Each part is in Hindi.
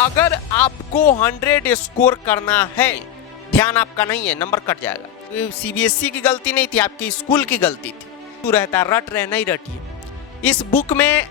अगर आपको 100 स्कोर करना है, ध्यान आपका नहीं है, नंबर कट जाएगा। सीबीएसई की गलती नहीं थी, आपकी स्कूल की गलती थी। तू रहता रट रहे नहीं रटिए। इस बुक में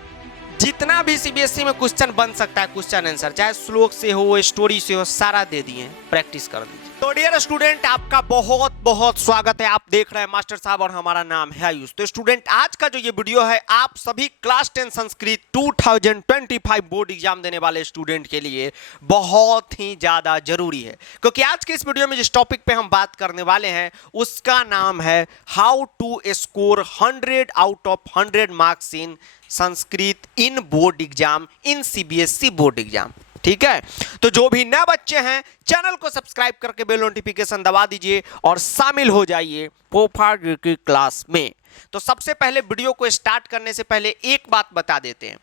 जितना भी सीबीएसई में क्वेश्चन बन सकता है, क्वेश्चन आंसर चाहे श्लोक से हो, स्टोरी से हो, सारा दे दिए, प्रैक्टिस कर दीजिए। तो डियर स्टूडेंट, आपका बहुत बहुत स्वागत है। आप देख रहे हैं मास्टर साहब और हमारा नाम है आयुष। तो स्टूडेंट, आज का जो ये वीडियो है आप सभी क्लास 10 संस्कृत 2025 बोर्ड एग्जाम देने वाले स्टूडेंट के लिए बहुत ही ज्यादा जरूरी है, क्योंकि आज के इस वीडियो में जिस टॉपिक पे हम बात करने वाले हैं उसका नाम है how to score 100 out of 100 marks in Sanskrit in board exam, in CBSE board exam. ठीक है, तो जो भी नए बच्चे हैं चैनल को सब्सक्राइब करके बेल नोटिफिकेशन दबा दीजिए और शामिल हो जाइए पोफार की क्लास में। तो सबसे पहले वीडियो को स्टार्ट करने से पहले एक बात बता देते हैं,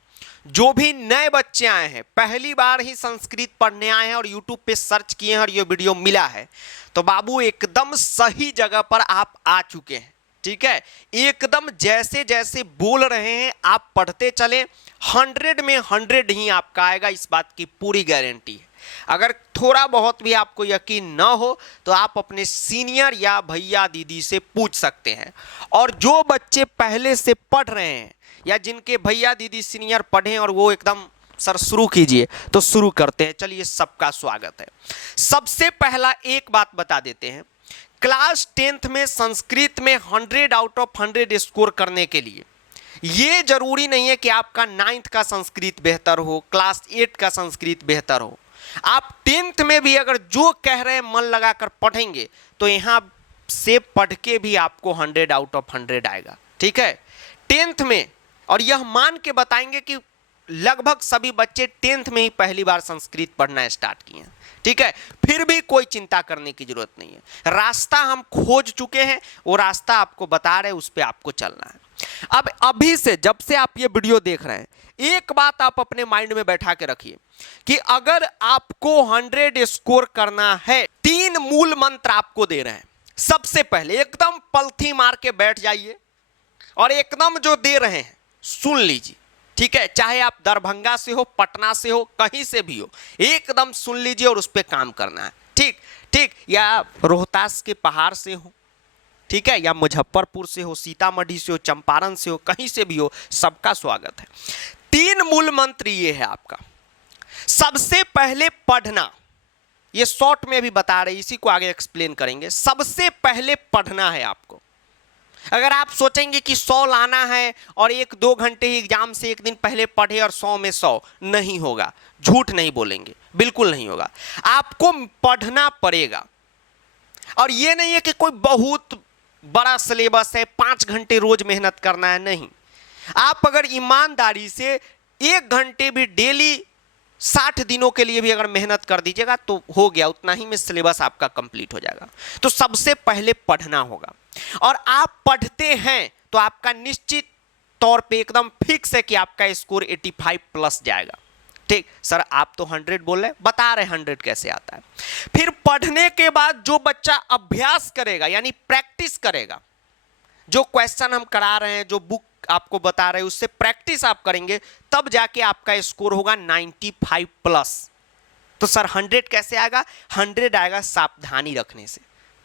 जो भी नए बच्चे आए हैं, पहली बार ही संस्कृत पढ़ने आए हैं और यूट्यूब पे सर्च किए हैं और ये वीडियो मिला है, तो बाबू एकदम सही जगह पर आप आ चुके हैं। ठीक है, एकदम जैसे जैसे बोल रहे हैं आप पढ़ते चले, 100 में 100 ही आपका आएगा, इस बात की पूरी गारंटी है। अगर थोड़ा बहुत भी आपको यकीन ना हो तो आप अपने सीनियर या भैया दीदी से पूछ सकते हैं। और जो बच्चे पहले से पढ़ रहे हैं या जिनके भैया दीदी सीनियर पढ़े और वो एकदम सर शुरू कीजिए, तो शुरू करते हैं। चलिए, सबका स्वागत है। सबसे पहला एक बात बता देते हैं, क्लास 10th में संस्कृत में 100 आउट ऑफ 100 स्कोर करने के लिए ये जरूरी नहीं है कि आपका 9th का संस्कृत बेहतर हो, क्लास 8 का संस्कृत बेहतर हो। आप 10th में भी अगर जो कह रहे हैं मन लगाकर पढ़ेंगे तो यहां से पढ़ के भी आपको 100 आउट ऑफ 100 आएगा। ठीक है, 10th में, और यह मान के बताएंगे कि लगभग सभी बच्चे 10th में ही पहली बार संस्कृत पढ़ना स्टार्ट किए हैं। ठीक है, फिर भी कोई चिंता करने की जरूरत नहीं है। रास्ता हम खोज चुके हैं, वो रास्ता आपको बता रहे हैं, उस पर आपको चलना है। अब अभी से, जब से आप ये वीडियो देख रहे हैं, एक बात आप अपने माइंड में बैठा के रखिए कि अगर आपको 100 स्कोर करना है, 3 मूल मंत्र आपको दे रहे हैं। सबसे पहले एकदम पलथी मार के बैठ जाइए और एकदम जो दे रहे हैं सुन लीजिए। ठीक है, चाहे आप दरभंगा से हो, पटना से हो, कहीं से भी हो, एकदम सुन लीजिए और उस पर काम करना है। ठीक ठीक, या रोहतास के पहाड़ से हो, ठीक है, या मुजफ्फरपुर से हो, सीतामढ़ी से हो, चंपारण से हो, कहीं से भी हो, सबका स्वागत है। 3 मूल मंत्र ये है आपका। सबसे पहले पढ़ना, ये शॉर्ट में भी बता रहे, इसी को आगे एक्सप्लेन करेंगे। सबसे पहले पढ़ना है आपको। अगर आप सोचेंगे कि 100 लाना है और 1-2 घंटे ही एग्जाम से एक दिन पहले पढ़े और 100 में 100, नहीं होगा। झूठ नहीं बोलेंगे, बिल्कुल नहीं होगा। आपको पढ़ना पड़ेगा। और ये नहीं है कि कोई बहुत बड़ा सिलेबस है, 5 घंटे रोज मेहनत करना है, नहीं। आप अगर ईमानदारी से 1 घंटे भी डेली 60 दिनों के लिए भी अगर मेहनत कर दीजिएगा तो हो गया, उतना ही में सिलेबस आपका कंप्लीट हो जाएगा। तो सबसे पहले पढ़ना होगा, और आप पढ़ते हैं तो आपका निश्चित तौर पे एकदम फिक्स है कि आपका स्कोर 85 प्लस जाएगा। ठीक, सर आप तो 100 बोल रहे हैं, बता रहे 100 कैसे आता है। फिर पढ़ने के बाद जो बच्चा अभ्यास करेगा, यानी प्रैक्टिस करेगा, जो क्वेश्चन हम करा रहे हैं, जो बुक आपको बता रहे हैं, उससे प्रैक्टिस आप करेंगे, तब जाके आपका स्कोर होगा 95 प्लस। तो सर 100 कैसे आएगा? 100 आएगा सावधानी रखने से।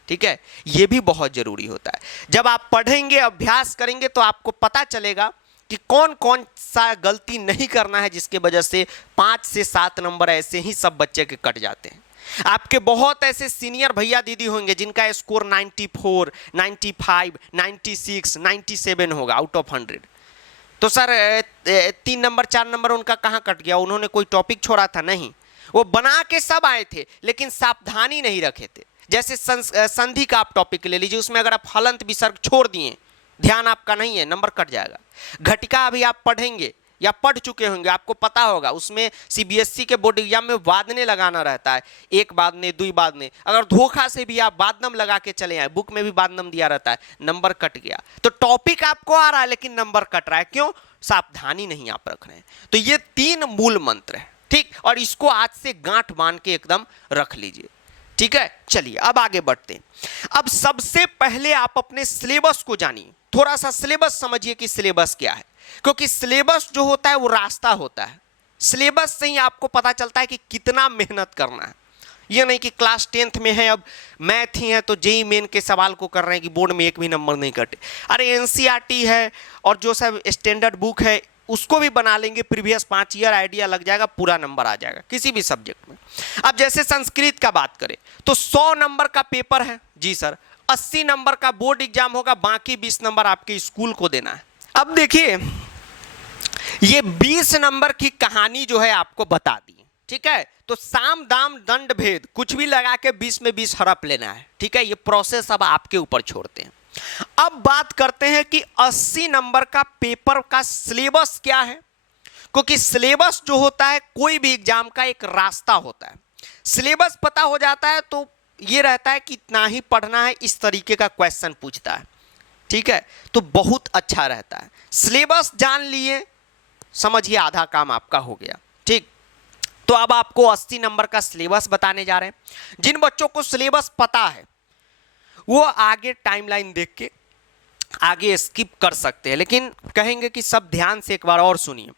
ठीक है, यह भी बहुत जरूरी होता है। जब आप पढ़ेंगे, अभ्यास करेंगे, तो आपको पता चलेगा कि कौन कौन सा गलती नहीं करना है, जिसके वजह से 5 से 7 नंबर ऐसे ही सब बच्चे के कट जाते हैं। आपके बहुत ऐसे सीनियर भैया दीदी होंगे जिनका स्कोर 94, 95, 96, 97 होगा आउट ऑफ 100। तो सर 3 नंबर 4 नंबर उनका कहाँ कट गया? उन्होंने कोई टॉपिक छोड़ा था? नहीं, वो बना के सब आए थे, लेकिन सावधानी नहीं रखे थे। जैसे संधि का आप टॉपिक ले लीजिए, उसमें अगर आप हलंत विसर्ग छोड़ दिए, ध्यान आपका नहीं है, नंबर कट जाएगा। घटिका अभी आप पढ़ेंगे या पढ़ चुके होंगे, आपको पता होगा, उसमें सीबीएसई के बोर्ड एग्जाम में वादने लगाना रहता है, 1 वादने 2 वादने। अगर धोखा से भी आप वादनम लगा के चले आए, बुक में भी वादनम दिया रहता है, नंबर कट गया। तो टॉपिक आपको आ रहा है लेकिन नंबर कट रहा है, क्यों? सावधानी नहीं आप रख रहे हैं। तो ये 3 मूल मंत्र है। ठीक, और इसको आज से गांठ बांध के एकदम रख लीजिए। ठीक है, चलिए अब आगे बढ़ते हैं। अब सबसे पहले आप अपने सिलेबस को जानिए, थोड़ा सा सिलेबस समझिए कि सिलेबस क्या है, क्योंकि सिलेबस जो होता है वो रास्ता होता है। सिलेबस से ही आपको पता चलता है कि कितना मेहनत करना है। ये नहीं कि क्लास 10th में है, अब मैथ ही है तो जेई मेन के सवाल को कर रहे हैं कि बोर्ड में एक भी नंबर नहीं कटे। अरे एनसीईआरटी है और जो सब स्टैंडर्ड बुक है उसको भी बना लेंगे, प्रीवियस 5 ईयर आइडिया लग जाएगा, पूरा नंबर आ जाएगा किसी भी सब्जेक्ट में। अब जैसे संस्कृत का बात करें तो 100 नंबर का पेपर है जी सर, 80 नंबर का बोर्ड एग्जाम होगा, बाकी 20 नंबर आपके स्कूल को देना है। अब देखिए ये 20 नंबर की कहानी जो है आपको बता दी, ठीक है। तो साम दाम दंड भेद कुछ भी लगा के 20 में 20 हड़प लेना है, ठीक है। ये प्रोसेस अब आपके ऊपर छोड़ते हैं। अब बात करते हैं कि 80 नंबर का पेपर का सिलेबस क्या है, क्योंकि सिलेबस जो होता है कोई भी एग्जाम का एक रास्ता होता है। सिलेबस पता हो जाता है तो ये रहता है कि इतना ही पढ़ना है, इस तरीके का क्वेश्चन पूछता है, ठीक है, तो बहुत अच्छा रहता है। सिलेबस जान लिए, समझिए आधा काम आपका हो गया, ठीक। तो अब आपको 80 नंबर का सिलेबस बताने जा रहे हैं। जिन बच्चों को सिलेबस पता है वो आगे टाइमलाइन देख के आगे स्किप कर सकते हैं, लेकिन कहेंगे कि सब ध्यान से एक बार और सुनिए।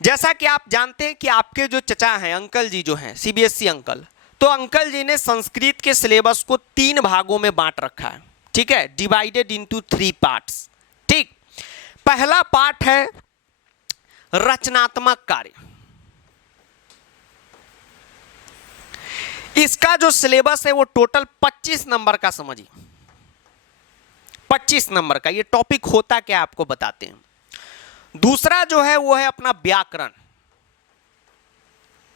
जैसा कि आप जानते हैं कि आपके जो चचा हैं, अंकल जी जो हैं, सीबीएसई अंकल, तो अंकल जी ने संस्कृत के सिलेबस को 3 भागों में बांट रखा है, ठीक है, डिवाइडेड इनटू 3 पार्ट्स, ठीक। पहला पार्ट है रचनात्मक कार्य। इसका जो सिलेबस है वो टोटल 25 नंबर का, समझिए 25 नंबर का। ये टॉपिक होता क्या आपको बताते हैं। दूसरा जो है वो है अपना व्याकरण।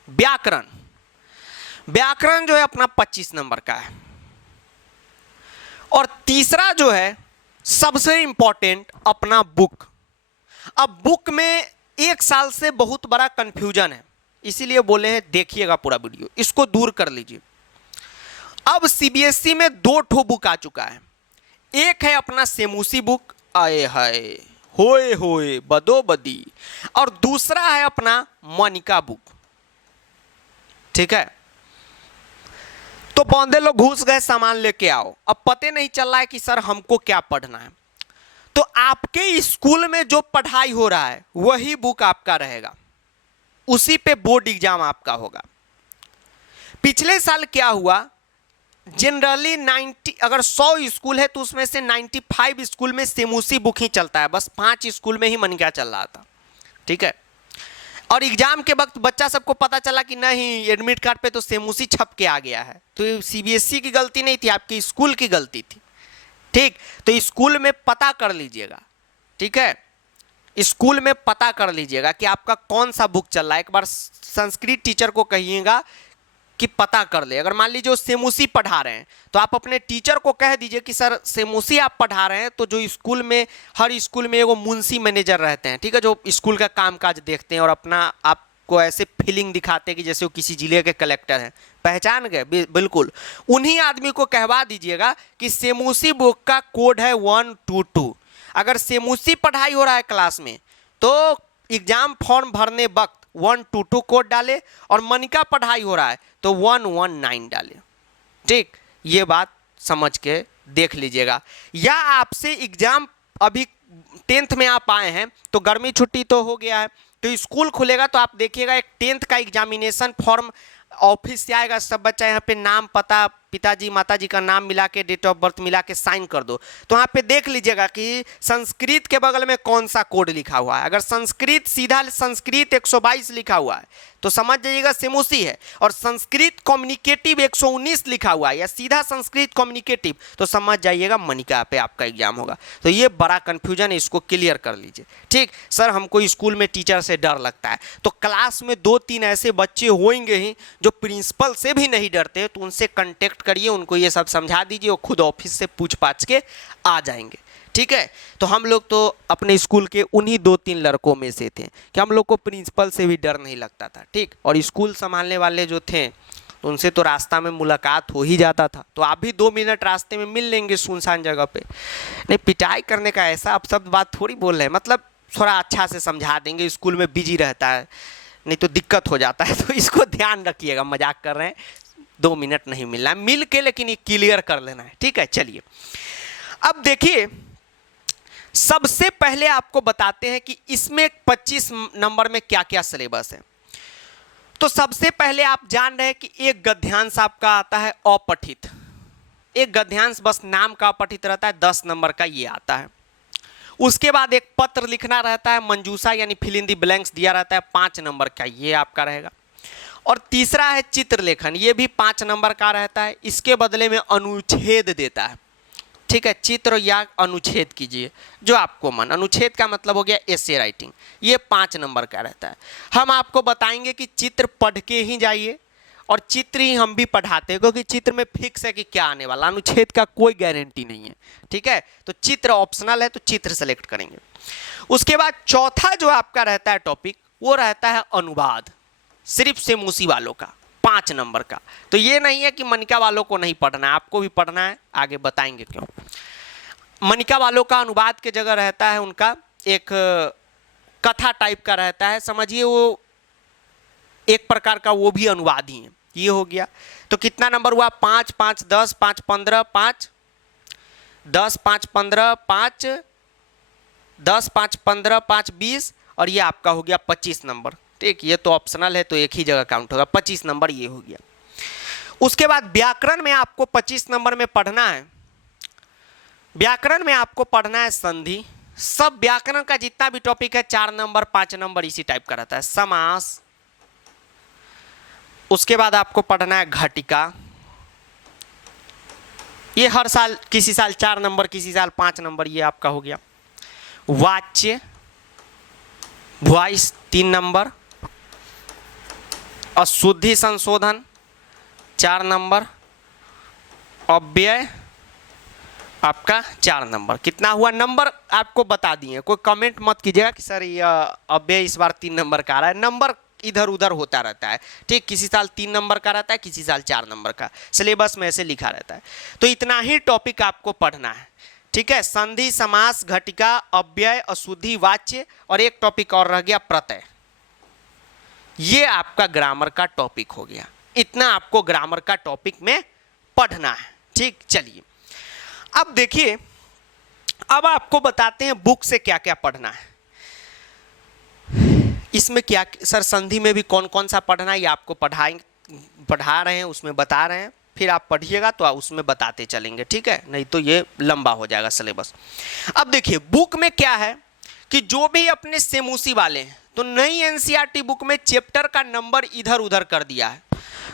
व्याकरण व्याकरण जो है अपना 25 नंबर का है। और तीसरा जो है सबसे इंपॉर्टेंट अपना बुक। अब बुक में 1 साल से बहुत बड़ा कंफ्यूजन है, इसीलिए बोले हैं देखिएगा पूरा वीडियो, इसको दूर कर लीजिए। अब सीबीएसई में 2 ठो बुक आ चुका है। एक है अपना सेमूसी बुक, आए हाय होए होए बदो बदी, और दूसरा है अपना मनिका बुक, ठीक है। तो बंदे लोग घुस गए सामान लेके आओ, अब पते नहीं चल रहा है कि सर हमको क्या पढ़ना है। तो आपके स्कूल में जो पढ़ाई हो रहा है वही बुक आपका रहेगा, उसी पे बोर्ड एग्जाम आपका होगा। पिछले साल क्या हुआ, जनरली 90 अगर 100 स्कूल है तो उसमें से 95 स्कूल में सेमूसी बुक ही चलता है, बस 5 स्कूल में ही मनिका चल रहा था, ठीक है। और एग्जाम के वक्त बच्चा सबको पता चला कि नहीं एडमिट कार्ड पे तो सेमूसी छप के आ गया है। तो ये सीबीएसई की गलती नहीं थी, आपकी स्कूल की गलती थी, ठीक। तो स्कूल में पता कर लीजिएगा, ठीक है, स्कूल में पता कर लीजिएगा कि आपका कौन सा बुक चल रहा है। एक बार संस्कृत टीचर को कहिएगा कि पता कर ले। अगर मान लीजिए वो सेमूसी पढ़ा रहे हैं तो आप अपने टीचर को कह दीजिए कि सर सेमूसी आप पढ़ा रहे हैं, तो जो स्कूल में हर स्कूल में एगो मुंशी मैनेजर रहते हैं, ठीक है, जो स्कूल का कामकाज देखते हैं और अपना आपको ऐसे फीलिंग दिखाते हैं कि जैसे वो किसी जिले के कलेक्टर हैं, पहचान गए, बिल्कुल उन्हीं आदमी को कहवा दीजिएगा कि सेमूसी बुक का कोड है 122। अगर सेमूसी पढ़ाई हो रहा है क्लास में तो एग्जाम फॉर्म भरने वक्त 122 कोड डाले, और मनिका पढ़ाई हो रहा है तो 119 डाले, ठीक। ये बात समझ के देख लीजिएगा। या आपसे एग्जाम अभी 10th में आप आए हैं तो गर्मी छुट्टी तो हो गया है, तो स्कूल खुलेगा तो आप देखिएगा एक 10th का एग्जामिनेशन फॉर्म ऑफिस से आएगा। सब बच्चा यहाँ पे नाम, पता, पिताजी माताजी का नाम मिला के, डेट ऑफ बर्थ मिला के साइन कर दो। तो यहाँ पे देख लीजिएगा कि संस्कृत के बगल में कौन सा कोड लिखा हुआ है। अगर संस्कृत सीधा संस्कृत 122 लिखा हुआ है तो समझ जाइएगा सेमूसी है, और संस्कृत कम्युनिकेटिव 119 लिखा हुआ है या सीधा संस्कृत कम्युनिकेटिव तो समझ जाइएगा मनिका पे आपका एग्जाम होगा। तो ये बड़ा कन्फ्यूजन है, इसको क्लियर कर लीजिए, ठीक। सर हमको स्कूल में टीचर से डर लगता है, तो क्लास में 2-3 ऐसे बच्चे होंगे ही जो प्रिंसिपल से भी नहीं डरते, तो उनसे कंटेक्ट करिए, उनको ये सब समझा दीजिए, वो खुद ऑफिस से पूछ पाछ के आ जाएंगे, ठीक है। तो हम लोग तो अपने स्कूल के उन्हीं 2-3 लड़कों में से थे कि हम लोग को प्रिंसिपल से भी डर नहीं लगता था, ठीक। और स्कूल संभालने वाले जो थे तो उनसे तो रास्ता में मुलाकात हो ही जाता था। तो आप भी 2 मिनट रास्ते में मिल लेंगे सुनसान जगह पे। नहीं, पिटाई करने का ऐसा आप सब बात थोड़ी बोल रहे हैं, मतलब थोड़ा अच्छा से समझा देंगे, स्कूल में बिजी रहता है नहीं तो दिक्कत हो जाता है, तो इसको ध्यान रखिएगा। मजाक कर रहे हैं, 2 मिनट नहीं मिलना है, मिल के लेकिन ये क्लियर कर लेना है, ठीक है। चलिए अब देखिए, सबसे पहले आपको बताते हैं कि इसमें 25 नंबर में क्या क्या सिलेबस है। तो सबसे पहले आप जान रहे हैं कि एक गद्यांश आपका आता है अपठित। एक गद्यांश बस नाम का अपठित रहता है, 10 नंबर का ये आता है। उसके बाद एक पत्र लिखना रहता है, मंजूषा यानी फिल इन द ब्लैंक्स दिया रहता है, 5 नंबर का ये आपका रहेगा। और तीसरा है चित्रलेखन, ये भी 5 नंबर का रहता है। इसके बदले में अनुच्छेद देता है, ठीक है, चित्र या अनुच्छेद कीजिए जो आपको मन। अनुच्छेद का मतलब हो गया एसे राइटिंग, ये 5 नंबर का रहता है। हम आपको बताएंगे कि चित्र पढ़ के ही जाइए, और चित्र ही हम भी पढ़ाते हैं, क्योंकि चित्र में फिक्स है कि क्या आने वाला, अनुच्छेद का कोई गारंटी नहीं है, ठीक है। तो चित्र ऑप्शनल है, तो चित्र सेलेक्ट करेंगे। उसके बाद चौथा जो आपका रहता है टॉपिक, वो रहता है अनुवाद, सिर्फ सेमूसी वालों का, 5 नंबर का। तो ये नहीं है कि मनिका वालों को नहीं पढ़ना है, आपको भी पढ़ना है, आगे बताएंगे क्यों। मनिका वालों का अनुवाद के जगह रहता है उनका एक कथा टाइप का रहता है, समझिए वो एक प्रकार का वो भी अनुवाद ही है। ये हो गया, तो कितना नंबर हुआ, 5, 5, 10, 5, 15, 5, 10, 5, 15, 5, 10, 5, 15, 5, 20, और ये आपका हो गया 25 नंबर, ठीक। ये तो ऑप्शनल है, तो एक ही जगह काउंट होगा, 25 नंबर ये हो गया। उसके बाद व्याकरण में आपको 25 नंबर में पढ़ना है। व्याकरण में आपको पढ़ना है संधि। सब व्याकरण का जितना भी टॉपिक है 4 नंबर 5 नंबर इसी टाइप का रहता है। समास, उसके बाद आपको पढ़ना है घटिका, ये हर साल, किसी साल 4 नंबर किसी साल 5 नंबर, ये आपका हो गया। वाच्य, वॉइस 3 नंबर। अशुद्धि संशोधन 4 नंबर। अव्यय आपका 4 नंबर। कितना हुआ नंबर आपको बता दिए, कोई कमेंट मत कीजिएगा कि सर ये अव्यय इस बार 3 नंबर का आ रहा है। नंबर इधर उधर होता रहता है, ठीक। किसी साल 3 नंबर का रहता है, किसी साल 4 नंबर का, सिलेबस में ऐसे लिखा रहता है। तो इतना ही टॉपिक आपको पढ़ना है, ठीक है। संधि, समास, घटिका, अव्यय, अशुद्धि, वाच्य, और एक टॉपिक और रह गया प्रत्यय। ये आपका ग्रामर का टॉपिक हो गया। इतना आपको ग्रामर का टॉपिक में पढ़ना है, ठीक। चलिए अब देखिए, अब आपको बताते हैं बुक से क्या क्या पढ़ना है। इसमें क्या सर संधि में भी कौन कौन सा पढ़ना है, ये आपको पढ़ा रहे हैं, उसमें बता रहे हैं, फिर आप पढ़िएगा तो उसमें बताते चलेंगे, ठीक है, नहीं तो ये लंबा हो जाएगा सिलेबस। अब देखिए बुक में क्या है कि जो भी अपने सेमूसी वाले हैं, तो नई एनसीईआरटी बुक में चैप्टर का नंबर इधर उधर कर दिया है,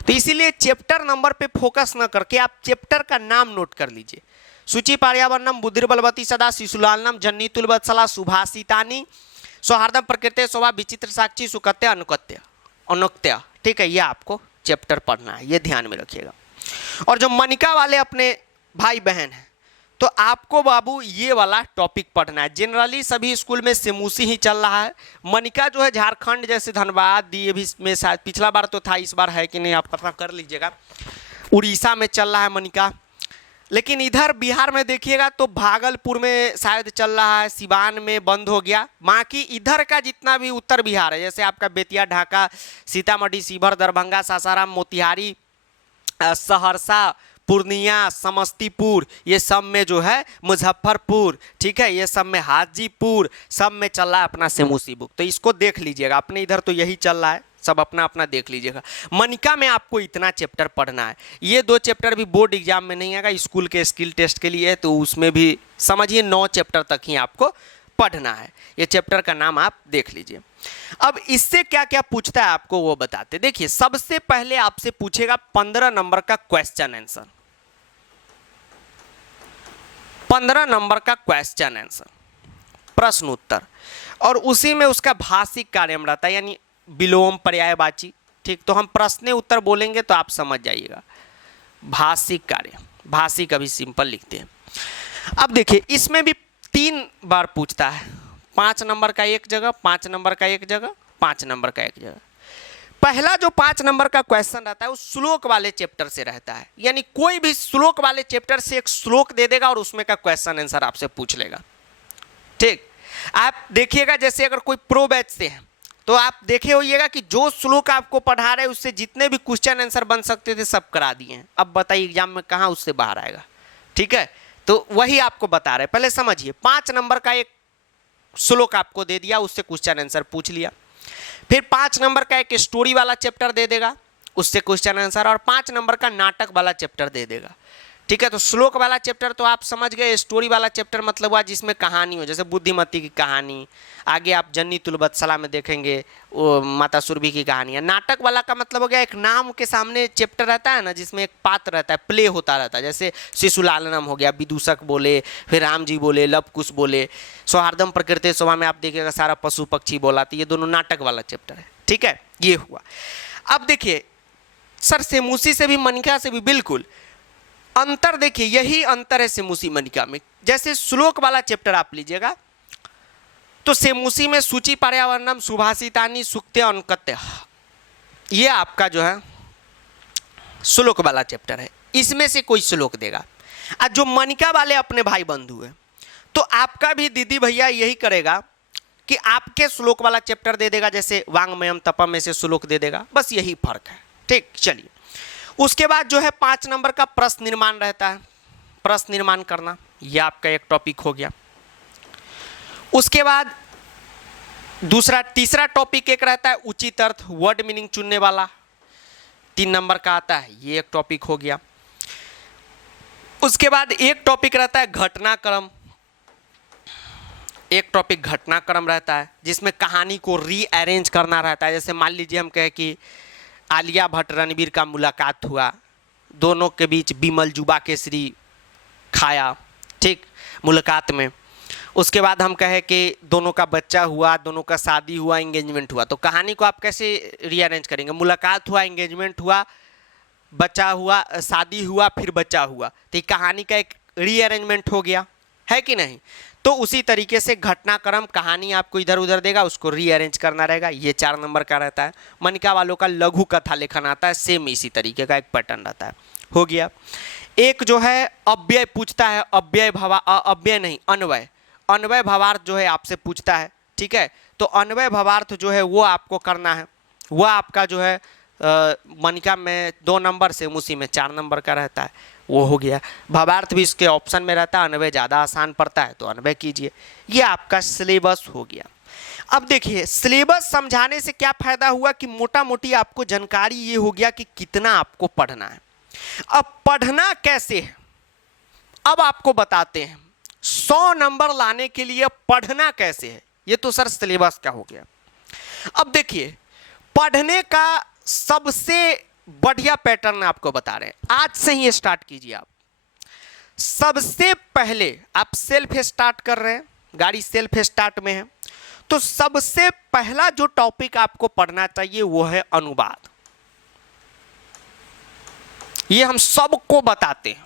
तो इसीलिए चैप्टर नंबर पे फोकस न करके आप चैप्टर का नाम नोट कर लीजिए। सूचि पर्यावरणम बुद्धिर्बलवती सदा शिशुलालनम जन्नीतुलवत्सला सुभाषितानी सौहार्दम प्रकृति शोभा विचित्र साक्षी सुकत्य अनुकत्य अनुक्त्य, ठीक है। ये आपको चैप्टर पढ़ना है, ये ध्यान में रखिएगा। और जो मनिका वाले अपने भाई बहन हैं, तो आपको बाबू ये वाला टॉपिक पढ़ना है। जनरली सभी स्कूल में सेमूसी ही चल रहा है। मनिका जो है झारखंड जैसे धनबाद ये भी में शायद पिछला बार तो था, इस बार है कि नहीं आप पता कर लीजिएगा। उड़ीसा में चल रहा है मनिका, लेकिन इधर बिहार में देखिएगा तो भागलपुर में शायद चल रहा है, सिवान में बंद हो गया। बाकी इधर का जितना भी उत्तर बिहार है, जैसे आपका बेतिया, ढाका, सीतामढ़ी, शिवहर, दरभंगा, सासाराम, मोतिहारी, सहरसा, पूर्णिया, समस्तीपुर, ये सब में जो है मुजफ्फरपुर, ठीक है, ये सब में हाजीपुर, सब में चल रहा है अपना सेमूसी बुक। तो इसको देख लीजिएगा, अपने इधर तो यही चल रहा है, सब अपना अपना देख लीजिएगा। मनिका में आपको इतना चैप्टर पढ़ना है। ये 2 चैप्टर भी बोर्ड एग्जाम में नहीं आएगा, स्कूल के स्किल टेस्ट के लिए है, तो उसमें भी समझिए 9 चैप्टर तक ही आपको पढ़ना है। ये चैप्टर का नाम आप देख लीजिए। अब इससे क्या क्या पूछता है आपको वो बताते। देखिए सबसे पहले आपसे पूछेगा 15 नंबर का क्वेश्चन आंसर, 15 नंबर का क्वेश्चन आंसर, प्रश्न उत्तर, और उसी में उसका भाषिक कार्य रहता है, यानी विलोम, पर्यायवाची, ठीक। तो हम प्रश्न उत्तर बोलेंगे तो आप समझ जाइएगा। भाषिक कार्य, भाषिक अभी सिंपल लिखते हैं। अब देखिए इसमें भी 3 बार पूछता है, 5 नंबर का एक जगह, 5 नंबर का एक जगह, 5 नंबर का एक जगह। पहला जो 5 नंबर का क्वेश्चन रहता है वो श्लोक वाले चैप्टर से रहता है, यानी कोई भी श्लोक वाले चैप्टर से एक श्लोक दे देगा और उसमें का क्वेश्चन आंसर आपसे पूछ लेगा, ठीक। आप देखिएगा जैसे अगर कोई प्रो बैच से है तो आप देखे होइएगा कि जो श्लोक आपको पढ़ा रहे हैं उससे जितने भी क्वेश्चन आंसर बन सकते थे सब करा दिए हैं। अब बताइए एग्जाम में कहाँ उससे बाहर आएगा, ठीक है। तो वही आपको बता रहे हैं, पहले समझिए। 5 नंबर का एक श्लोक आपको दे दिया, उससे क्वेश्चन आंसर पूछ लिया। फिर 5 नंबर का एक स्टोरी वाला चैप्टर दे देगा, उससे क्वेश्चन आंसर, और 5 नंबर का नाटक वाला चैप्टर दे देगा। ठीक है, तो श्लोक वाला चैप्टर तो आप समझ गए, स्टोरी वाला चैप्टर मतलब हुआ जिसमें कहानी हो, जैसे बुद्धिमती की कहानी, आगे आप जन्नी तुलबत्सला में देखेंगे वो माता सुरभि की कहानी है। नाटक वाला का मतलब हो गया एक नाम के सामने चैप्टर रहता है ना, जिसमें एक पात्र रहता है, प्ले होता रहता है, जैसे शिशुलालनम हो गया, विदूषक बोले, फिर राम जी बोले, लव कुश बोले, सौहार्दम प्रकृति शोभा में आप देखिएगा सारा पशु पक्षी बोला, तो ये दोनों नाटक वाला चैप्टर है। ठीक है, ये हुआ। अब देखिए सर सेमूसी से भी मनिका से भी बिल्कुल अंतर, देखिए यही अंतर है सेमूसी मनिका में। जैसे श्लोक वाला चैप्टर आप लीजिएगा तो सेमूसी में सूची पर्यावरणम सुभाषितानी सूक्त्य अनकत्य, ये आपका जो है श्लोक वाला चैप्टर है, इसमें से कोई श्लोक देगा। और जो मनिका वाले अपने भाई बंधु है तो आपका भी दीदी भैया यही करेगा कि आपके श्लोक वाला चैप्टर दे देगा, जैसे वांग्मयम तपम में से श्लोक दे देगा, बस यही फर्क है। ठीक, चलिए उसके बाद जो है 5 नंबर का प्रश्न निर्माण रहता है, प्रश्न निर्माण करना, यह आपका एक टॉपिक हो गया। उसके बाद तीसरा टॉपिक एक रहता है उचित अर्थ, वर्ड मीनिंग चुनने वाला, 3 नंबर का आता है, ये एक टॉपिक हो गया। उसके बाद एक टॉपिक रहता है घटनाक्रम, एक टॉपिक घटनाक्रम रहता है जिसमें कहानी को रीअरेंज करना रहता है। जैसे मान लीजिए हम कहें कि आलिया भट्ट रणबीर का मुलाकात हुआ, दोनों के बीच बिमल जुबा केसरी खाया, ठीक, मुलाकात में। उसके बाद हम कहें कि दोनों का बच्चा हुआ, दोनों का शादी हुआ, एंगेजमेंट हुआ, तो कहानी को आप कैसे रीअरेंज करेंगे? मुलाकात हुआ, एंगेजमेंट हुआ, बच्चा हुआ, शादी हुआ, फिर बच्चा हुआ, तो ये कहानी का एक रीअरेंजमेंट हो गया, है कि नहीं? तो उसी तरीके से घटनाक्रम, कहानी आपको इधर उधर देगा, उसको रीअरेंज करना रहेगा, ये 4 नंबर का रहता है। मनिका वालों का लघु कथा लेखन आता है, सेम इसी तरीके का एक पैटर्न रहता है। हो गया। एक जो है अव्यय पूछता है, अव्यय भवा, अव्यय नहीं अन्वय, अन्वय भावार्थ जो है आपसे पूछता है। ठीक है, तो अन्वय भावार्थ जो है वो आपको करना है, वह आपका जो है मनिका में 2 नंबर से उसी में 4 नंबर का रहता है, वो हो गया। भावार्थ भी इसके ऑप्शन में रहता है, अन्वय ज़्यादा आसान पड़ता है तो अन्वय कीजिए। ये आपका सिलेबस हो गया। अब देखिए सिलेबस समझाने से क्या फ़ायदा हुआ कि मोटा मोटी आपको जानकारी ये हो गया कि कितना आपको पढ़ना है। अब पढ़ना कैसे है अब आपको बताते हैं। 100 नंबर लाने के लिए पढ़ना कैसे है, ये तो सर सिलेबस का हो गया। अब देखिए पढ़ने का सबसे बढ़िया पैटर्न आपको बता रहे हैं, आज से ही स्टार्ट कीजिए। आप सबसे पहले आप सेल्फ स्टार्ट कर रहे हैं, गाड़ी सेल्फ स्टार्ट में है, तो सबसे पहला जो टॉपिक आपको पढ़ना चाहिए वो है अनुवाद। ये हम सबको बताते हैं।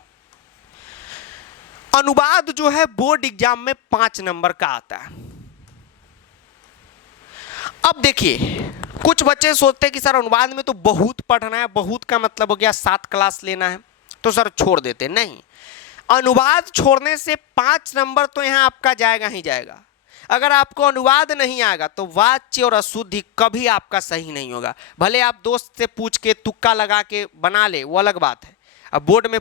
अनुवाद जो है बोर्ड एग्जाम में 5 नंबर का आता है। अब देखिए कुछ बच्चे सोचते हैं कि सर अनुवाद में तो बहुत पढ़ना है, बहुत का मतलब हो गया 7 क्लास लेना है, तो सर छोड़ देते। नहीं, अनुवाद छोड़ने से 5 नंबर तो यहाँ आपका जाएगा ही जाएगा। अगर आपको अनुवाद नहीं आएगा तो वाच्य और अशुद्धि कभी आपका सही नहीं होगा। भले आप दोस्त से पूछ के तुक्का लगा के बना ले, वो अलग बात है। अब बोर्ड में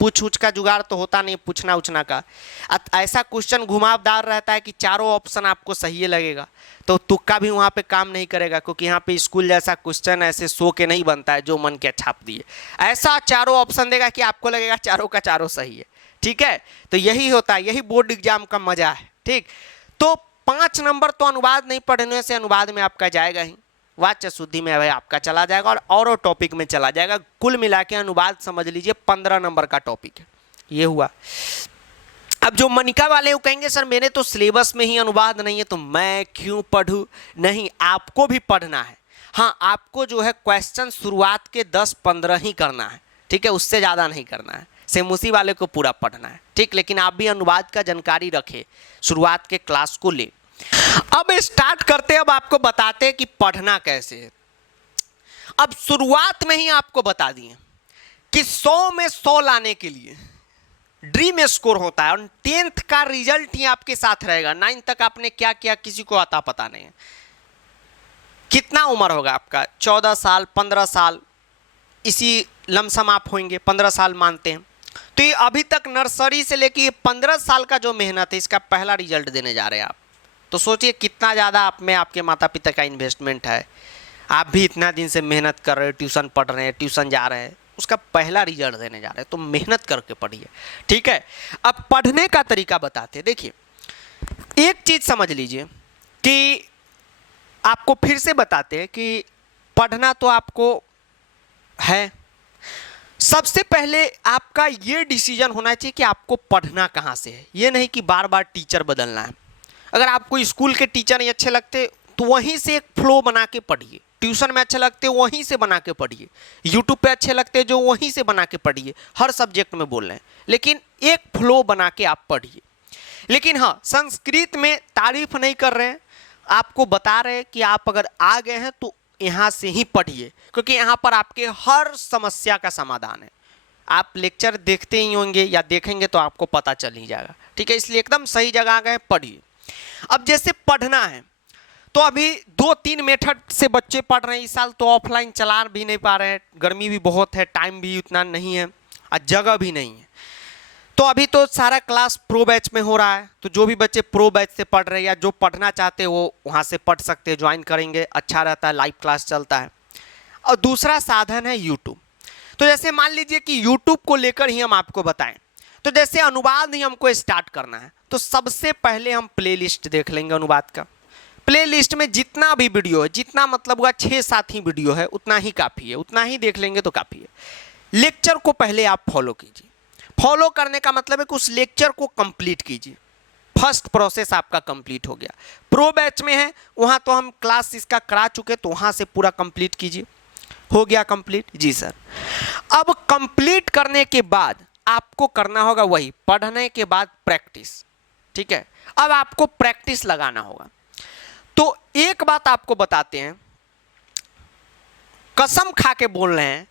पूछ उछ का जुगाड़ तो होता नहीं, पूछना उछना का। ऐसा क्वेश्चन घुमावदार रहता है कि चारों ऑप्शन आपको सही लगेगा, तो तुक्का भी वहाँ पे काम नहीं करेगा, क्योंकि यहाँ पे स्कूल जैसा क्वेश्चन ऐसे सो के नहीं बनता है जो मन के छाप दिए। ऐसा चारों ऑप्शन देगा कि आपको लगेगा चारों का चारों सही है। ठीक है, तो यही होता है, यही बोर्ड एग्जाम का मजा है। ठीक, तो 5 नंबर तो अनुवाद नहीं पढ़ने से अनुवाद में आपका जाएगा ही, वाच्य शुद्धि में भाई आपका चला जाएगा और टॉपिक में चला जाएगा। कुल मिला के अनुवाद समझ लीजिए 15 नंबर का टॉपिक है। ये हुआ। अब जो मनिका वाले वो कहेंगे सर मेरे तो सिलेबस में ही अनुवाद नहीं है तो मैं क्यों पढ़ूं? नहीं, आपको भी पढ़ना है। हाँ, आपको जो है क्वेश्चन शुरुआत के 10-15 ही करना है, ठीक है, उससे ज़्यादा नहीं करना है। सेमूसी वाले को पूरा पढ़ना है, ठीक, लेकिन आप भी अनुवाद का जानकारी रखें, शुरुआत के क्लास को ले। अब स्टार्ट करते, अब आपको बताते हैं कि पढ़ना कैसे है। अब शुरुआत में ही आपको बता दिए कि 100 में 100 लाने के लिए ड्रीम स्कोर होता है और 10th का रिजल्ट ही आपके साथ रहेगा। 9 तक आपने क्या किया किसी को आता पता नहीं है। कितना उम्र होगा आपका? 14 साल, 15 साल, इसी लमसम आप होंगे, 15 साल मानते हैं। तो ये अभी तक नर्सरी से लेके 15 साल का जो मेहनत है, इसका पहला रिजल्ट देने जा रहे हैं आप। तो सोचिए कितना ज़्यादा आप में आपके माता पिता का इन्वेस्टमेंट है। आप भी इतना दिन से मेहनत कर रहे हो, ट्यूशन पढ़ रहे हैं, ट्यूशन जा रहे हैं, उसका पहला रिजल्ट देने जा रहे हैं, तो मेहनत करके पढ़िए। ठीक है, अब पढ़ने का तरीका बताते हैं। देखिए, एक चीज़ समझ लीजिए कि आपको फिर से बताते हैं कि पढ़ना तो आपको है, सबसे पहले आपका ये डिसीजन होना चाहिए कि आपको पढ़ना कहाँ से है। ये नहीं कि बार बार टीचर बदलना है। अगर आपको स्कूल के टीचर नहीं अच्छे लगते तो वहीं से एक फ्लो बना के पढ़िए, ट्यूशन में अच्छे लगते वहीं से बना के पढ़िए, यूट्यूब पे अच्छे लगते जो वहीं से बना के पढ़िए। हर सब्जेक्ट में बोल रहे हैं, लेकिन एक फ्लो बना के आप पढ़िए। लेकिन हाँ, संस्कृत में तारीफ नहीं कर रहे हैं, आपको बता रहे हैं कि आप अगर आ गए हैं तो यहाँ से ही पढ़िए, क्योंकि यहाँ पर आपके हर समस्या का समाधान है। आप लेक्चर देखते ही होंगे या देखेंगे तो आपको पता चल ही जाएगा। ठीक है, इसलिए एकदम सही जगह आ गए, पढ़िए। अब जैसे पढ़ना है तो अभी 2-3 मेथड से बच्चे पढ़ रहे हैं। इस साल तो ऑफलाइन चला भी नहीं पा रहे हैं, गर्मी भी बहुत है, टाइम भी उतना नहीं है और जगह भी नहीं है। तो अभी तो सारा क्लास प्रो बैच में हो रहा है, तो जो भी बच्चे प्रो बैच से पढ़ रहे हैं या जो पढ़ना चाहते हैं वो वहाँ से पढ़ सकते हैं, ज्वाइन करेंगे, अच्छा रहता है, लाइव क्लास चलता है। और दूसरा साधन है यूट्यूब। तो जैसे मान लीजिए कि यूट्यूब को लेकर ही हम आपको बताएं, तो जैसे अनुवाद ही हमको स्टार्ट करना है तो सबसे पहले हम प्लेलिस्ट देख लेंगे अनुवाद का। प्लेलिस्ट में जितना भी वीडियो है, जितना मतलब हुआ 6-7 ही वीडियो है, उतना ही काफ़ी है, उतना ही देख लेंगे तो काफ़ी है। लेक्चर को पहले आप फॉलो कीजिए। फॉलो करने का मतलब है कि उस लेक्चर को कंप्लीट कीजिए। फर्स्ट प्रोसेस आपका कंप्लीट हो गया। प्रो बैच में है, वहाँ तो हम क्लास इसका करा चुके, तो वहाँ से पूरा कंप्लीट कीजिए। हो गया कंप्लीट? जी सर। अब कंप्लीट करने के बाद आपको करना होगा वही, पढ़ने के बाद प्रैक्टिस। ठीक है, अब आपको प्रैक्टिस लगाना होगा। तो एक बात आपको बताते हैं, कसम खा के बोल रहे हैं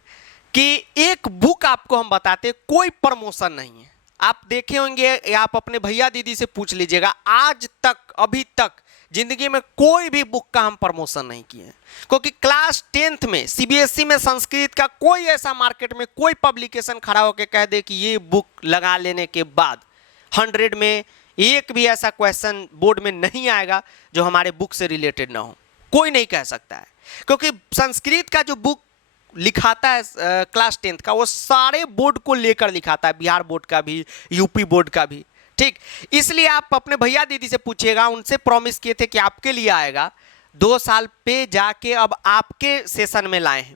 कि एक बुक आपको हम बताते हैं, कोई प्रमोशन नहीं है। आप देखे होंगे या आप अपने भैया दीदी से पूछ लीजिएगा, आज तक अभी तक जिंदगी में कोई भी बुक का हम प्रमोशन नहीं किए हैं। क्योंकि क्लास 10th में सीबीएसई में संस्कृत का कोई ऐसा मार्केट में कोई पब्लिकेशन खड़ा होकर कह दे कि ये बुक लगा लेने के बाद 100 में एक भी ऐसा क्वेश्चन बोर्ड में नहीं आएगा जो हमारे बुक से रिलेटेड ना हो, कोई नहीं कह सकता है। क्योंकि संस्कृत का जो बुक लिखाता है क्लास 10th का, वो सारे बोर्ड को लेकर लिखाता है, बिहार बोर्ड का भी, यूपी बोर्ड का भी। ठीक, इसलिए आप अपने भैया दीदी से पूछिएगा, उनसे प्रॉमिस किए थे कि आपके लिए आएगा, 2 साल पे जाके अब आपके सेशन में लाए हैं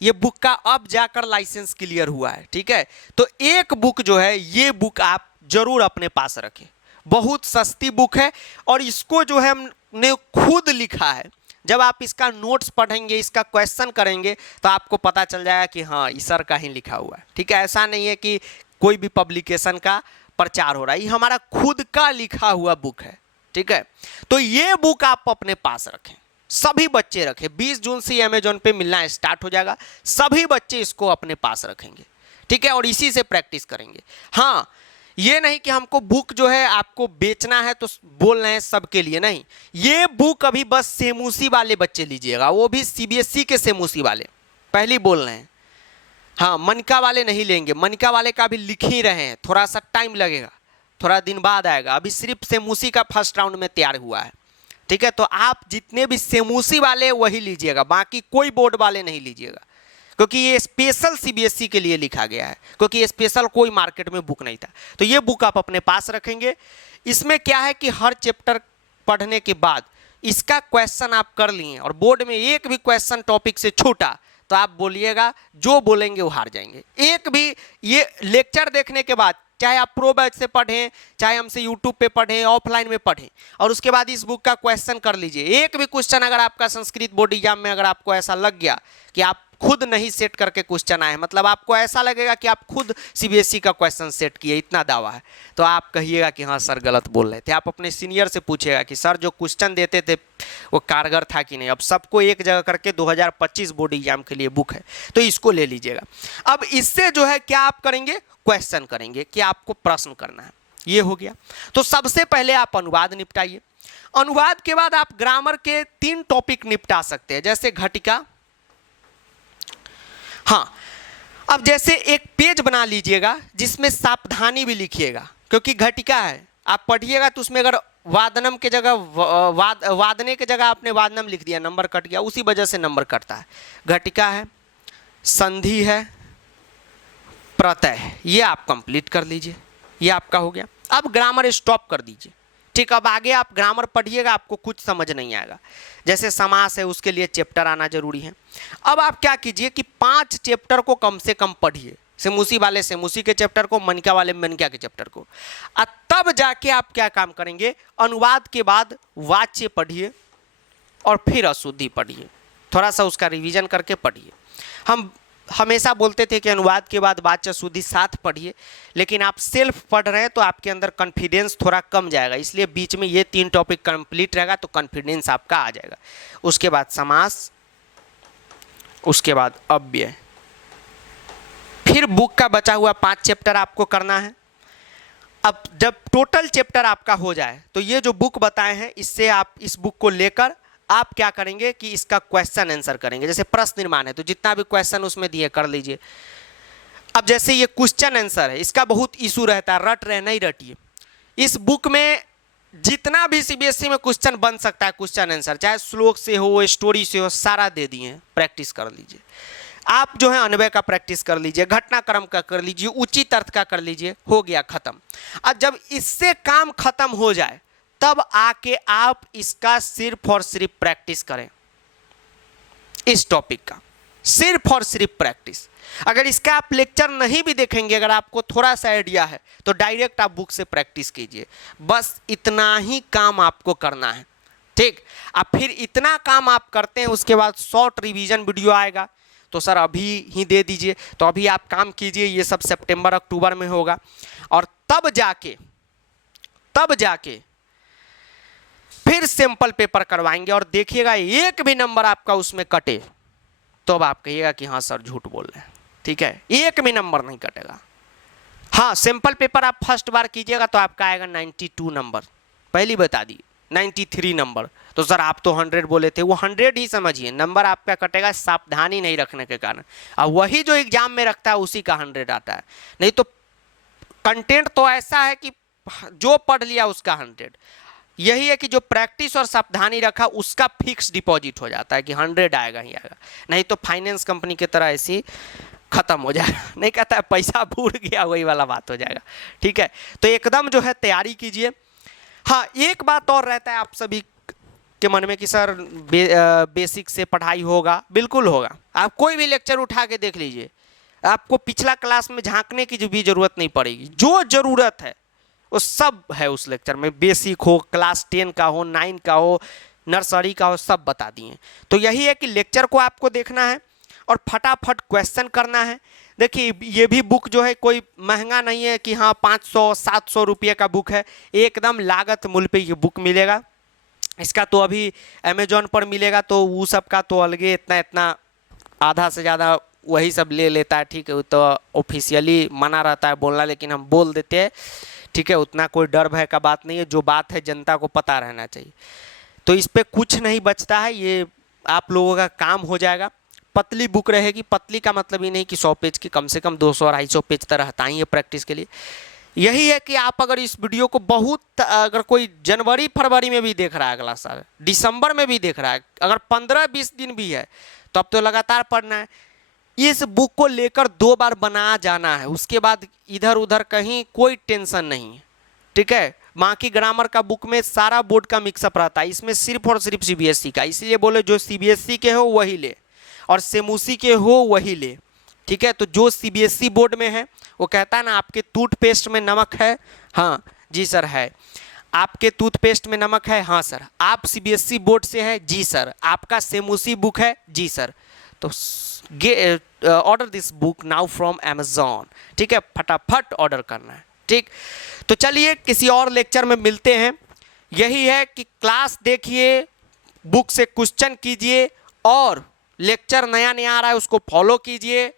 ये बुक का, अब जाकर लाइसेंस क्लियर हुआ है। ठीक है, तो एक बुक जो है, ये बुक आप जरूर अपने पास रखें। बहुत सस्ती बुक है और इसको जो है हमने खुद लिखा है। जब आप इसका नोट्स पढ़ेंगे, इसका क्वेश्चन करेंगे, तो आपको पता चल जाएगा कि हाँ, इस सर का ही लिखा हुआ है। ठीक है, ऐसा नहीं है कि कोई भी पब्लिकेशन का प्रचार हो रहा है, ये हमारा खुद का लिखा हुआ बुक है। ठीक है, तो ये बुक आप अपने पास रखें, सभी बच्चे रखें। 20 जून से अमेजोन पे मिलना स्टार्ट हो जाएगा, सभी बच्चे इसको अपने पास रखेंगे। ठीक है, और इसी से प्रैक्टिस करेंगे। हाँ, ये नहीं कि हमको बुक जो है आपको बेचना है तो बोल रहे हैं सबके लिए, नहीं। ये बुक अभी बस सेमूसी वाले बच्चे लीजिएगा, वो भी सीबीएसई के सेमूसी वाले, पहले बोल रहे हैं। हाँ, मनका वाले नहीं लेंगे, मनका वाले का भी लिख ही रहे हैं, थोड़ा सा टाइम लगेगा, थोड़ा दिन बाद आएगा। अभी सिर्फ सेमूसी का फर्स्ट राउंड में तैयार हुआ है। ठीक है, तो आप जितने भी सेमूसी वाले वही लीजिएगा, बाकी कोई बोर्ड वाले नहीं लीजिएगा, क्योंकि ये स्पेशल सीबीएसई के लिए लिखा गया है, क्योंकि ये स्पेशल कोई मार्केट में बुक नहीं था। तो ये बुक आप अपने पास रखेंगे। इसमें क्या है कि हर चैप्टर पढ़ने के बाद इसका क्वेश्चन आप कर लिए और बोर्ड में एक भी क्वेश्चन टॉपिक से छूटा तो आप बोलिएगा, जो बोलेंगे वो हार जाएंगे। एक भी ये लेक्चर देखने के बाद, चाहे आप प्रो बैच से पढ़ें, चाहे हमसे यूट्यूब पे पढ़ें, ऑफलाइन में पढ़ें, और उसके बाद इस बुक का क्वेश्चन कर लीजिए। एक भी क्वेश्चन अगर आपका संस्कृत बोर्ड एग्जाम में अगर आपको ऐसा लग गया कि आप खुद नहीं सेट करके क्वेश्चन आए, मतलब आपको ऐसा लगेगा कि आप खुद सीबीएसई का क्वेश्चन सेट किए, इतना दावा है, तो आप कहिएगा कि हाँ सर गलत बोल रहे थे। आप अपने सीनियर से पूछिएगा कि सर जो क्वेश्चन देते थे वो कारगर था कि नहीं। अब सबको एक जगह करके 2025 बोर्ड एग्जाम के लिए बुक है, तो इसको ले लीजिएगा। अब इससे जो है क्या आप करेंगे, क्वेश्चन करेंगे कि आपको प्रश्न करना है। ये हो गया। तो सबसे पहले आप अनुवाद निपटाइए। अनुवाद के बाद आप ग्रामर के 3 टॉपिक निपटा सकते हैं, जैसे घटिका। हाँ, अब जैसे एक पेज बना लीजिएगा जिसमें सावधानी भी लिखिएगा, क्योंकि घटिका है, आप पढ़िएगा तो उसमें अगर वादनम के जगह वादने के जगह आपने वादनम लिख दिया, नंबर कट गया, उसी वजह से नंबर कटता है। घटिका है, संधि है, प्रत्यय है, ये आप कंप्लीट कर लीजिए, ये आपका हो गया। अब ग्रामर स्टॉप कर दीजिए, ठीक। अब आगे आप ग्रामर पढ़िएगा, आपको कुछ समझ नहीं आएगा। जैसे समास है, उसके लिए चैप्टर आना जरूरी है। अब आप क्या कीजिए कि 5 चैप्टर को कम से कम पढ़िए, सेमुसी वाले सेमुसी के चैप्टर को, मनका वाले मनका के चैप्टर को। और तब जाके आप क्या काम करेंगे, अनुवाद के बाद वाच्य पढ़िए और फिर अशुद्धि पढ़िए, थोड़ा सा उसका रिवीजन करके पढ़िए। हम हमेशा बोलते थे कि अनुवाद के बाद वाच्य शुद्धि साथ पढ़िए, लेकिन आप सेल्फ पढ़ रहे हैं तो आपके अंदर कॉन्फिडेंस थोड़ा कम जाएगा, इसलिए बीच में ये 3 टॉपिक कंप्लीट रहेगा तो कॉन्फिडेंस आपका आ जाएगा। उसके बाद समास, उसके बाद अव्यय, फिर बुक का बचा हुआ 5 चैप्टर आपको करना है। अब जब टोटल चैप्टर आपका हो जाए तो ये जो बुक बताए हैं, इससे आप इस बुक को लेकर आप क्या करेंगे कि इसका क्वेश्चन आंसर करेंगे। जैसे प्रश्न निर्माण है तो जितना भी क्वेश्चन उसमें दिए कर लीजिए। अब जैसे ये क्वेश्चन आंसर है, इसका बहुत इशू रहता है, रट रहे नहीं रटिए। इस बुक में जितना भी सीबीएसई में क्वेश्चन बन सकता है, क्वेश्चन आंसर, चाहे श्लोक से हो, स्टोरी से हो, सारा दे दिए हैं, प्रैक्टिस कर लीजिए। आप जो है अन्वय का प्रैक्टिस कर लीजिए, घटनाक्रम का कर लीजिए, उचित अर्थ का कर लीजिए, हो गया खत्म। और जब इससे काम खत्म हो जाए तब आके आप इसका सिर्फ और सिर्फ प्रैक्टिस करें, इस टॉपिक का सिर्फ और सिर्फ प्रैक्टिस। अगर इसका आप लेक्चर नहीं भी देखेंगे, अगर आपको थोड़ा सा आइडिया है तो डायरेक्ट आप बुक से प्रैक्टिस कीजिए, बस इतना ही काम आपको करना है, ठीक। अब फिर इतना काम आप करते हैं, उसके बाद शॉर्ट रिवीजन वीडियो आएगा तो सर अभी ही दे दीजिए, तो अभी आप काम कीजिए, ये सब सितंबर अक्टूबर में होगा। और तब जाके फिर सैंपल पेपर करवाएंगे और देखिएगा एक भी नंबर आपका उसमें कटे तो अब आप कहिएगा कि हाँ सर झूठ बोल रहे हैं, ठीक है, एक भी नंबर नहीं कटेगा। हाँ, सैंपल पेपर आप फर्स्ट बार कीजिएगा तो आपका आएगा 92 नंबर, पहली बता दी 93 नंबर, तो सर आप तो 100 बोले थे, वो 100 ही समझिए, नंबर आपका कटेगा सावधानी नहीं रखने के कारण। और वही जो एग्जाम में रखता है उसी का 100 आता है, नहीं तो कंटेंट तो ऐसा है कि जो पढ़ लिया उसका 100। यही है कि जो प्रैक्टिस और सावधानी रखा उसका फिक्स डिपॉजिट हो जाता है कि 100 आएगा ही आएगा, नहीं तो फाइनेंस कंपनी की तरह ऐसी खत्म हो जाएगा, नहीं कहता है पैसा बूढ़ गया, वही वाला बात हो जाएगा, ठीक है। तो एकदम जो है तैयारी कीजिए। हाँ, एक बात और रहता है आप सभी के मन में कि सर बेसिक से पढ़ाई होगा, बिल्कुल होगा। आप कोई भी लेक्चर उठा के देख लीजिए, आपको पिछला क्लास में झांकने की भी जरूरत नहीं पड़ेगी, जो जरूरत है वो सब है उस लेक्चर में, बेसिक हो, क्लास 10 का हो, 9 का हो, नर्सरी का हो, सब बता दिए। तो यही है कि लेक्चर को आपको देखना है और फटाफट क्वेश्चन करना है। देखिए ये भी बुक जो है कोई महंगा नहीं है कि हाँ 500-700 रुपये का बुक है, एकदम लागत मूल्य पे ये बुक मिलेगा। इसका तो अभी अमेजोन पर मिलेगा तो वो सब का तो अलगे इतना आधा से ज़्यादा वही सब ले लेता है, ठीक है, तो ऑफिशियली मना रहता है बोलना, लेकिन हम बोल देते हैं, ठीक है, उतना कोई डर भय का बात नहीं है, जो बात है जनता को पता रहना चाहिए। तो इस पर कुछ नहीं बचता है, ये आप लोगों का काम हो जाएगा। पतली बुक रहेगी, पतली का मतलब ये नहीं कि 100 पेज की, कम से कम 200-250 पेज तक रहता ही है प्रैक्टिस के लिए। यही है कि आप अगर इस वीडियो को बहुत, अगर कोई जनवरी फरवरी में भी देख रहा है, अगला साल दिसंबर में भी देख रहा है, अगर 15-20 दिन भी है तो अब तो लगातार पढ़ना है। इस बुक को लेकर 2 बार बना जाना है, उसके बाद इधर उधर कहीं कोई टेंशन नहीं है, ठीक है। बाकी ग्रामर का बुक में सारा बोर्ड का मिक्सअप रहता है, इसमें सिर्फ और सिर्फ सीबीएसई का, इसलिए बोले जो सीबीएसई के हो वही ले और सेमुसी के हो वही ले, ठीक है। तो जो सीबीएसई बोर्ड में है वो कहता है ना आपके टूथपेस्ट में नमक है, हाँ जी सर है, आपके टूथपेस्ट में नमक है, हाँ सर, आप सीबीएसई बोर्ड से है, जी सर, आपका सेमुसी बुक है, जी सर, तो order this book now from Amazon, ठीक है, फटाफट ऑर्डर करना है, ठीक। तो चलिए किसी और लेक्चर में मिलते हैं। यही है कि क्लास देखिए, बुक से क्वेश्चन कीजिए और लेक्चर नया आ रहा है उसको फॉलो कीजिए।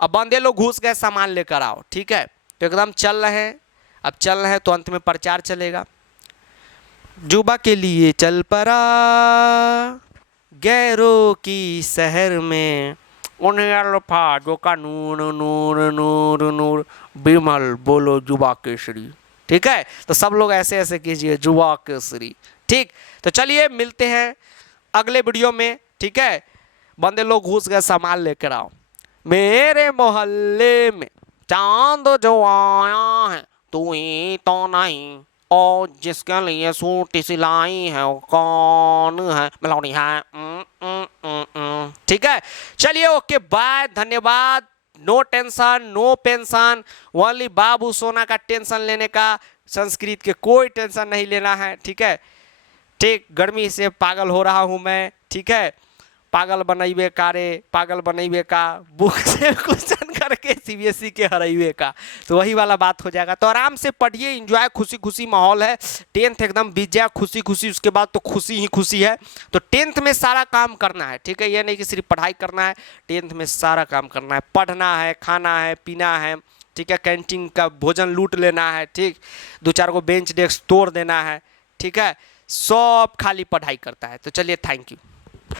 अब बंदे लोग घुस गए, सामान लेकर आओ, ठीक है। तो एकदम चल रहे हैं, अब चल रहे हैं तो अंत में प्रचार चलेगा। जुबा के लिए चल पड़ा गैरों की शहर में, उन्हें अल्फा जो का नूर नूर नूर नूर, बिमल बोलो जुबा केसरी। ठीक है, तो सब लोग ऐसे ऐसे कीजिए, जुआ केसरी। ठीक, तो चलिए मिलते हैं अगले वीडियो में। ठीक है, बंदे लोग घुस गए, सामान लेकर आओ। मेरे मोहल्ले में चांद जो आया है तू ही तो नहीं, और जिसके लिए सूट सिलाई है वो कौन है, मेलोडी है। ठीक है, चलिए ओके बाय, धन्यवाद। No tension no pension, only बाबू सोना का टेंशन लेने का, संस्कृत के कोई टेंशन नहीं लेना है। ठीक है, ठीक, गर्मी से पागल हो रहा हूँ मैं। ठीक है, पागल बनैबे का रे, पागल बनैबे का, बुक से क्वेश्चन करके सीबीएसई के हराइबे का, तो वही वाला बात हो जाएगा। तो आराम से पढ़िए, एंजॉय, खुशी खुशी माहौल है। 10th एकदम बीत जाए खुशी खुशी, उसके बाद तो खुशी ही खुशी है। तो 10th में सारा काम करना है। ठीक है, ये नहीं कि सिर्फ पढ़ाई करना है, 10th में सारा काम करना है, पढ़ना है, खाना है, पीना है। ठीक है, कैंटीन का भोजन लूट लेना है। ठीक, 2-4 को बेंच डेस्क तोड़ देना है। ठीक है, सब खाली पढ़ाई करता है। तो चलिए, थैंक यू।